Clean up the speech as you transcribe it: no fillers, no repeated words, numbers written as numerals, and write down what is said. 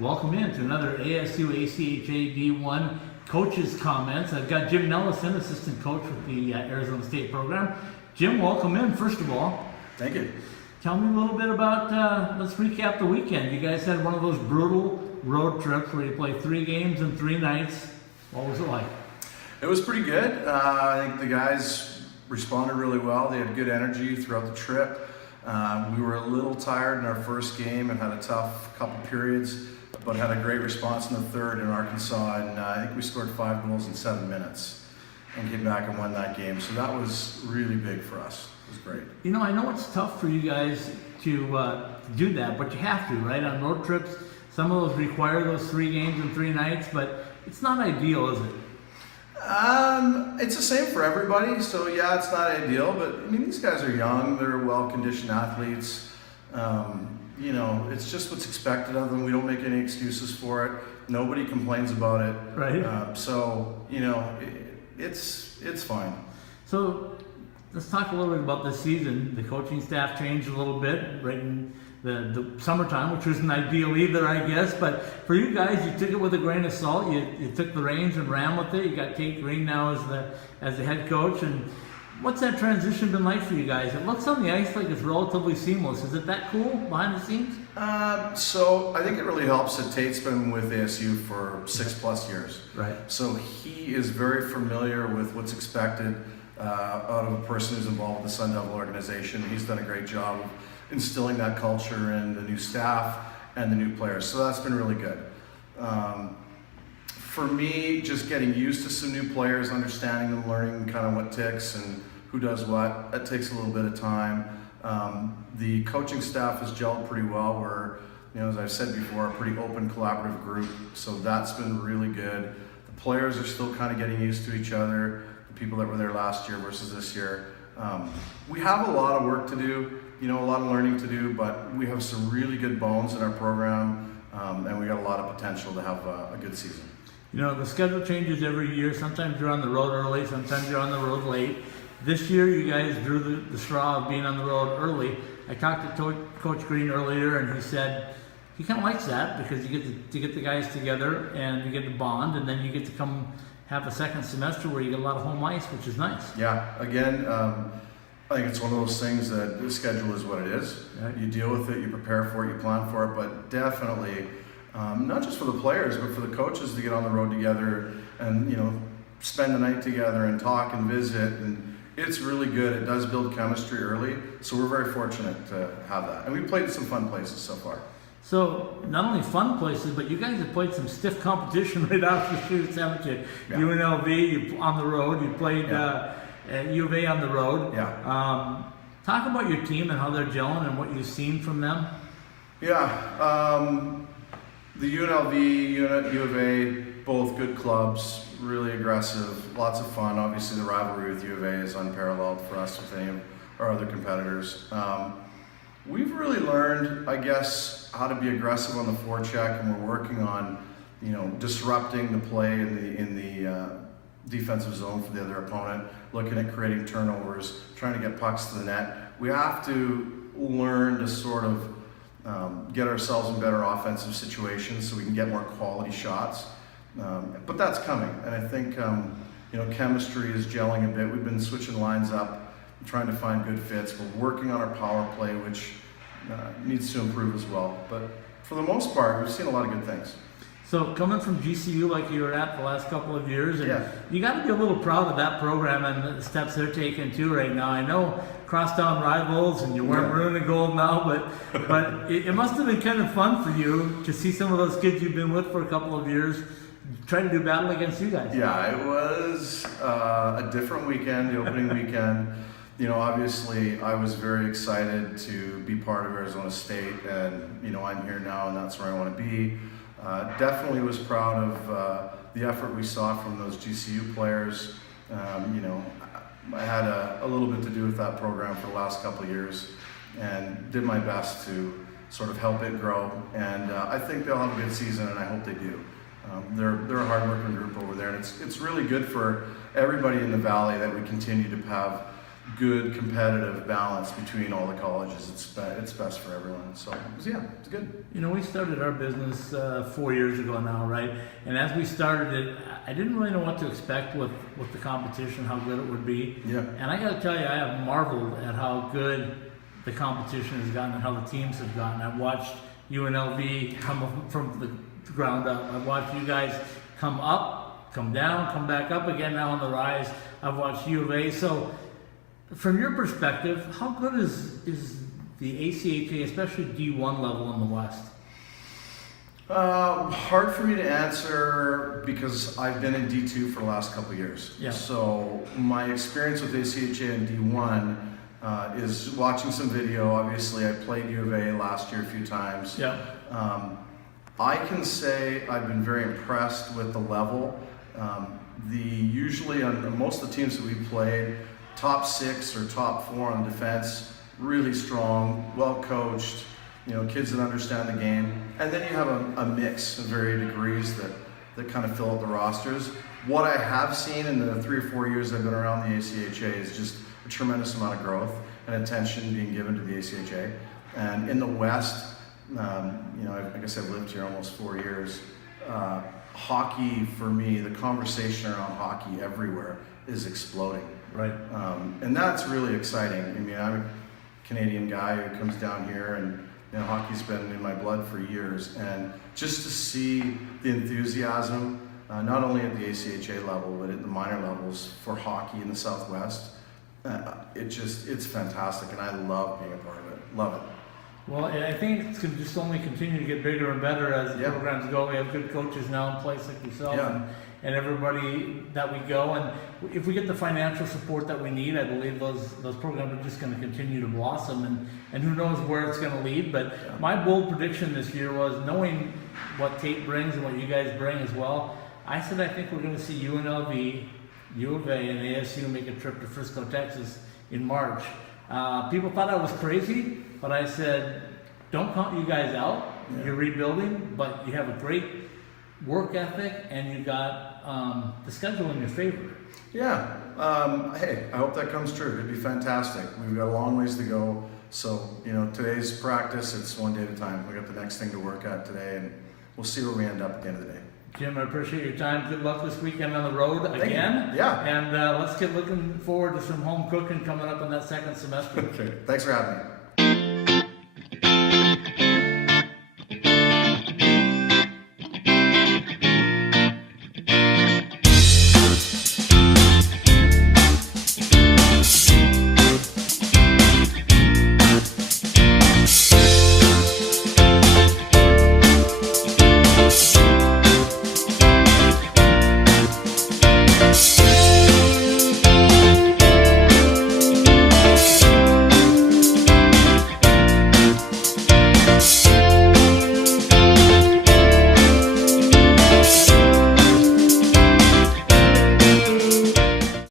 Welcome in to another ASU ACHA D1 Coaches Comments. I've got Jim Nellis, assistant coach with the Arizona State program. Jim, welcome in, first of all. Thank you. Tell me a little bit about, let's recap the weekend. You guys had one of those brutal road trips where you played 3 games in 3 nights. What was it like? It was pretty good. I think the guys responded really well. They had good energy throughout the trip. We were a little tired in our first game and had a tough couple periods, but had a great response in the third in Arkansas, and I think we scored 5 goals in 7 minutes and came back and won that game. So that was really big for us. It was great. You know, I know it's tough for you guys to do that, but you have to, right? On road trips, some of those require those 3 games in 3 nights, but it's not ideal, is it? It's the same for everybody, so yeah, it's not ideal, but I mean, these guys are young, they're well-conditioned athletes. You know, it's just what's expected of them. We don't make any excuses for it. Nobody complains about it. Right. So, you know, it's fine. So let's talk a little bit about this season. The coaching staff changed a little bit right in the summertime, which wasn't ideal either, I guess. But for you guys, you took it with a grain of salt. You took the reins and ran with it. You got Kate Green now as the head coach. And what's that transition been like for you guys? It looks on the ice like it's relatively seamless. Is it that cool behind the scenes? So I think it really helps that Tate's been with ASU for 6+ years. Right. So he is very familiar with what's expected out of a person who's involved with the Sun Devil organization. He's done a great job of instilling that culture in the new staff and the new players. So that's been really good. For me, just getting used to some new players, understanding them, learning kind of what ticks and who does what, that takes a little bit of time. The coaching staff has gelled pretty well. We're, you know, as I've said before, a pretty open, collaborative group. So that's been really good. The players are still kind of getting used to each other, the people that were there last year versus this year. We have a lot of work to do, you know, a lot of learning to do, but we have some really good bones in our program, and we got a lot of potential to have a good season. You know, the schedule changes every year. Sometimes you're on the road early, sometimes you're on the road late. This year, you guys drew the straw of being on the road early. I talked to Coach Green earlier, and he said he kind of likes that because you get to get the guys together and you get to bond, and then you get to come have a second semester where you get a lot of home ice, which is nice. Yeah, again, I think it's one of those things that the schedule is what it is. Right. You deal with it, you prepare for it, you plan for it, but definitely, not just for the players, but for the coaches to get on the road together and, you know, spend the night together and talk and visit, and it's really good. It does build chemistry early, so we're very fortunate to have that. And we've played in some fun places so far. So not only fun places, but you guys have played some stiff competition right off the chute, haven't you? Yeah. UNLV on the road. You played at U of A on the road. Yeah. Talk about your team and how they're gelling and what you've seen from them. Yeah. The UNLV, U of A, both good clubs, really aggressive, lots of fun. Obviously, the rivalry with U of A is unparalleled for us with any of our other competitors. We've really learned, I guess, how to be aggressive on the forecheck, and we're working on, you know, disrupting the play in the defensive zone for the other opponent, looking at creating turnovers, trying to get pucks to the net. We have to learn to sort of get ourselves in better offensive situations so we can get more quality shots. But that's coming, and I think you know, chemistry is gelling a bit. We've been switching lines up, trying to find good fits. We're working on our power play, which needs to improve as well. But for the most part, we've seen a lot of good things. So coming from GCU like you were at the last couple of years, and yeah, you got to be a little proud of that program and the steps they're taking too right now. I know crosstown rivals and you're wearing maroon and gold now, but it must have been kind of fun for you to see some of those kids you've been with for a couple of years try to do battle against you guys. Yeah, it was a different weekend, the opening weekend. You know, obviously I was very excited to be part of Arizona State, and you know, I'm here now and that's where I want to be. Definitely was proud of the effort we saw from those GCU players. You know, I had a little bit to do with that program for the last couple of years and did my best to sort of help it grow, and I think they'll have a good season, and I hope they do. They're a hard-working group over there, and it's really good for everybody in the Valley that we continue to have good competitive balance between all the colleges. It's best for everyone. So yeah, it's good. You know, we started our business 4 years ago now, right? And as we started it, I didn't really know what to expect with the competition, how good it would be. Yeah. And I got to tell you, I have marveled at how good the competition has gotten and how the teams have gotten. I've watched UNLV come up from the ground up. I've watched you guys come up, come down, come back up again now on the rise. I've watched U of A. So from your perspective, how good is the ACHA, especially D1 level in the West? Hard for me to answer because I've been in D2 for the last couple of years. Yeah. So my experience with ACHA and D1 is watching some video. Obviously, I played U of A last year a few times. Yeah. I can say I've been very impressed with the level. Usually on most of the teams that we played, top 6 or top 4 on defense, really strong, well coached, you know, kids that understand the game. And then you have a mix of varying degrees that kind of fill out the rosters. What I have seen in the 3 or 4 years I've been around the ACHA is just a tremendous amount of growth and attention being given to the ACHA. And in the West, you know, I guess I've lived here almost 4 years. Hockey, for me, the conversation around hockey everywhere is exploding. Right. And that's really exciting. I mean, I'm a Canadian guy who comes down here, and you know, hockey's been in my blood for years. And just to see the enthusiasm, not only at the ACHA level, but at the minor levels for hockey in the Southwest, it's fantastic, and I love being a part of it. Love it. Well, I think it's going to just only continue to get bigger and better as the programs go. We have good coaches now in place like yourself and everybody that we go. And if we get the financial support that we need, I believe those programs are just going to continue to blossom. And who knows where it's going to lead. But my bold prediction this year was, knowing what Tate brings and what you guys bring as well, I said I think we're going to see UNLV, U of A, and ASU make a trip to Frisco, Texas in March. People thought I was crazy. But I said, don't count you guys out. Yeah. You're rebuilding, but you have a great work ethic, and you got the schedule in your favor. Yeah. Hey, I hope that comes true. It'd be fantastic. We've got a long ways to go. So, you know, today's practice, it's one day at a time. We got the next thing to work at today, and we'll see where we end up at the end of the day. Jim, I appreciate your time. Good luck this weekend on the road again. Yeah. And let's get looking forward to some home cooking coming up in that second semester. Okay. Thanks for having me.